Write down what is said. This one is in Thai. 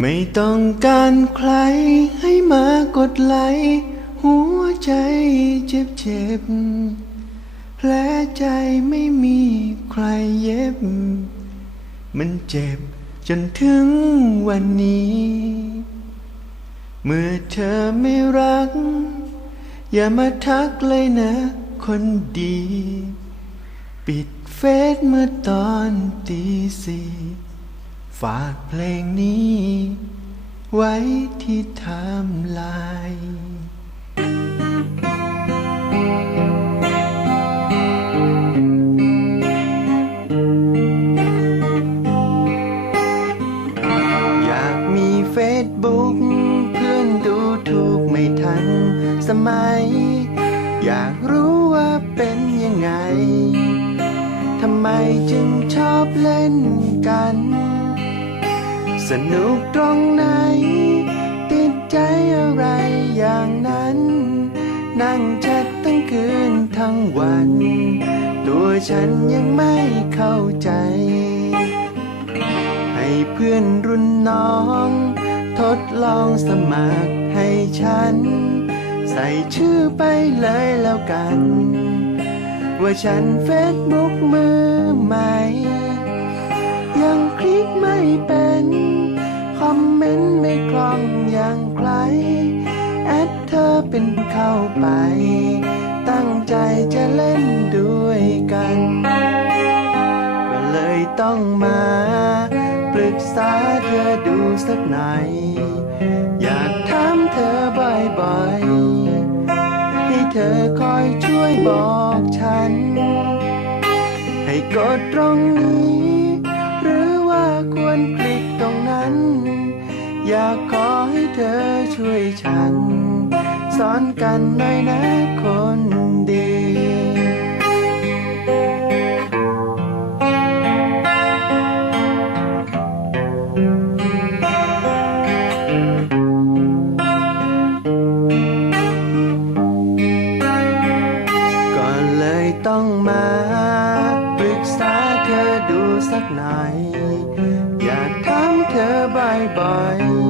ไม่ต้องการใครให้มากดไลค์หัวใจเจ็บเจ็บแผลใจไม่มีใครเย็บ มันเจ็บจนถึงวันนี้ เมื่อเธอไม่รัก อย่ามาทักเลยนะคนดี ปิดเฟซเมื่อตอนตีสี่ ฝากเพลงนี้ ไว้ที่ไทม์ไลน์อยากมีเฟซบุ๊กเพื่อนดูถูกไม่ทันสมัย อยากรู้ว่าเป็นยังไง ทำไมจึงชอบเล่นกัน สนุกตรงไหน ติดใจอะไรอย่างนั้น นั่งแชัดตั้งคืนทั้งวัน ตัวฉันยังไม่เข้าใจ ให้เพื่อนรุ่นน้อง ทดลองสมัครให้ฉัน ใส่ชื่อไปเลยแล้วกัน ว่าฉันเฟซบุ๊กมือใหม่ แอดเธอเป็นเข้าไป ตั้งใจจะเล่นด้วยกัน ก็เลยต้องมาปรึกษาเธอดูสักหน่อยอยากถามเธอบ่อยๆ ให้เธอคอยช่วยบอกฉัน ให้กดตรงนี้ หรือว่าควรคลิกตรงนั้น อยากขอ ให้เธอช่วยฉัน สอนกันหน่อยนะคนดีต้องมาปรึกษาเธอดูสักหน่อย อยากถามเธอบ่อยๆ